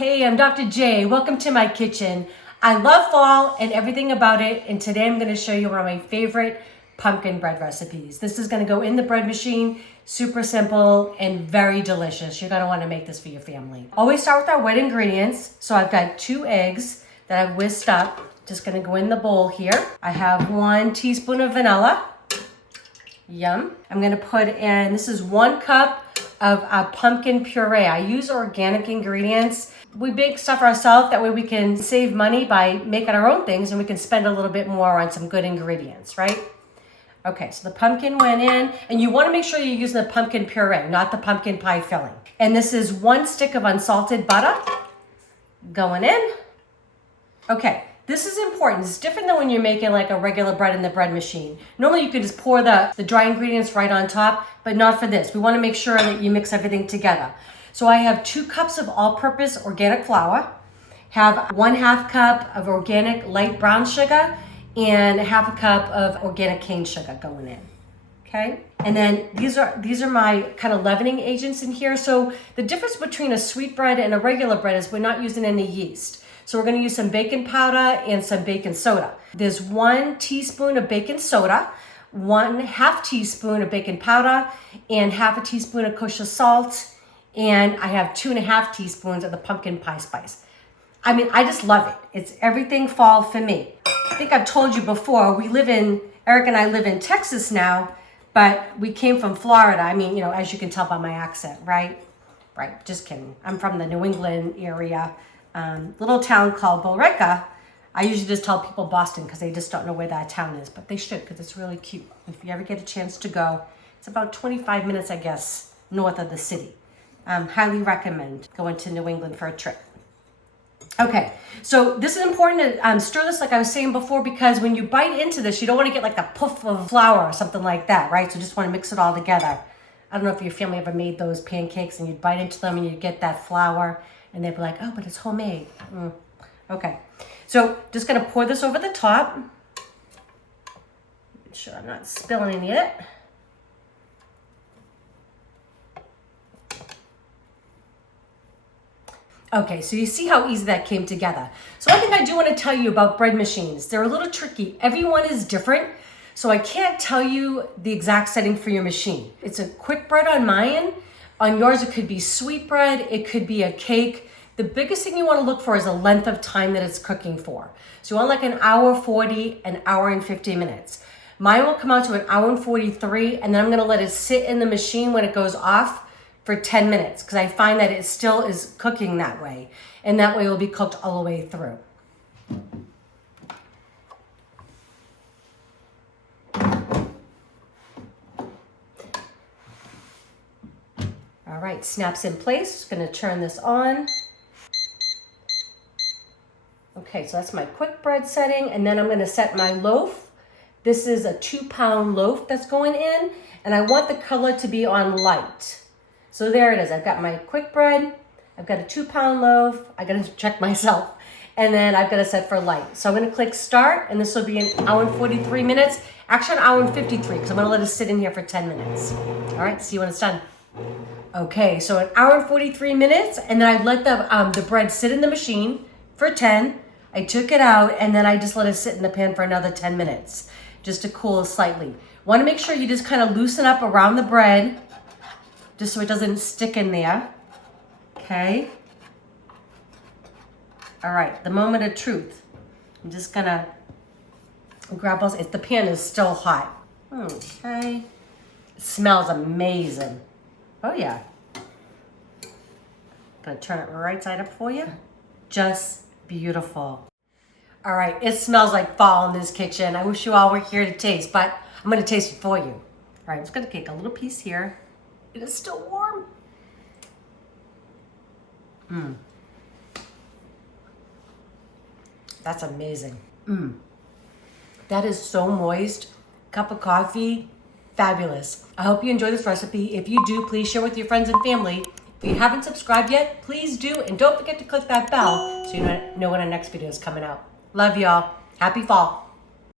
Hey, I'm Dr. J. Welcome to my kitchen. I love fall and everything about it, and today I'm going to show you one of my favorite pumpkin bread recipes. This is going to go in the bread machine, super simple and very delicious. You're going to want to make this for your family. Always start with our wet ingredients. So I've got 2 eggs that I've whisked up. Just going to go in the bowl here. I have 1 teaspoon of vanilla. Yum. I'm going to put in, this is 1 cup of pumpkin puree. I use organic ingredients. We bake stuff ourselves, that way we can save money by making our own things and we can spend a little bit more on some good ingredients, right? Okay, so the pumpkin went in, and you want to make sure you're using the pumpkin puree, not the pumpkin pie filling. And this is 1 stick of unsalted butter going in. Okay, this is important. It's different than when you're making like a regular bread in the bread machine. Normally you can just pour the dry ingredients right on top, but not for this. We want to make sure that you mix everything together. So I have 2 cups of all-purpose organic flour, have 1/2 cup of organic light brown sugar, and 1/2 cup of organic cane sugar going in. Okay, and then these are my kind of leavening agents in here. So the difference between a sweet bread and a regular bread is we're not using any yeast. So we're going to use some baking powder and some baking soda. There's 1 teaspoon of baking soda, 1/2 teaspoon of baking powder, and 1/2 teaspoon of kosher salt. And I have 2.5 teaspoons of the pumpkin pie spice. I mean, I just love it. It's everything fall for me. I think I've told you before, Eric and I live in Texas now, but we came from Florida. I mean, as you can tell by my accent, right? Right, just kidding. I'm from the New England area, little town called Billerica. I usually just tell people Boston because they just don't know where that town is, but they should because it's really cute. If you ever get a chance to go, it's about 25 minutes, I guess, north of the city. Highly recommend going to New England for a trip. Okay, so this is important to stir this like I was saying before, because when you bite into this, you don't want to get like a puff of flour or something like that, right? So just want to mix it all together. I don't know if your family ever made those pancakes and you'd bite into them and you'd get that flour and they'd be like, oh, but it's homemade. Okay, so just going to pour this over the top. Make sure I'm not spilling any of it. Okay, so you see how easy that came together. So one thing I do want to tell you about bread machines, they're a little tricky. Everyone is different, so I can't tell you the exact setting for your machine. It's a quick bread on mine. On yours, it could be sweet bread, it could be a cake. The biggest thing you want to look for is the length of time that it's cooking for. So you want like 1:40, 1:50 minutes. Mine will come out to 1:43, and then I'm going to let it sit in the machine when it goes off for 10 minutes, because I find that it still is cooking that way, and that way it will be cooked all the way through. All right, snaps in place. Going to turn this on. Okay, so that's my quick bread setting, and then I'm going to set my loaf. This is a 2-pound loaf that's going in, and I want the color to be on light. So there it is. I've got my quick bread. I've got a 2-pound loaf. I got to check myself. And then I've got to set for light. So I'm going to click start, and this will be 1:43 minutes. Actually, 1:53, because I'm going to let it sit in here for 10 minutes. All right, see when it's done. Okay, so 1:43 minutes, and then I let the bread sit in the machine for 10. I took it out, and then I just let it sit in the pan for another 10 minutes, just to cool slightly. Want to make sure you just kind of loosen up around the bread, just so it doesn't stick in there. Okay. All right, the moment of truth. I'm just gonna grab those. The pan is still hot. Okay. It smells amazing. Oh yeah. Gonna turn it right side up for you. Just beautiful. All right, it smells like fall in this kitchen. I wish you all were here to taste, but I'm gonna taste it for you. All right, I'm just gonna take a little piece here. It is still warm. That's amazing. That is so moist. Cup of coffee, fabulous. I hope you enjoy this recipe. If you do, please share with your friends and family. If you haven't subscribed yet, please do. And don't forget to click that bell so you know when our next video is coming out. Love y'all. Happy fall.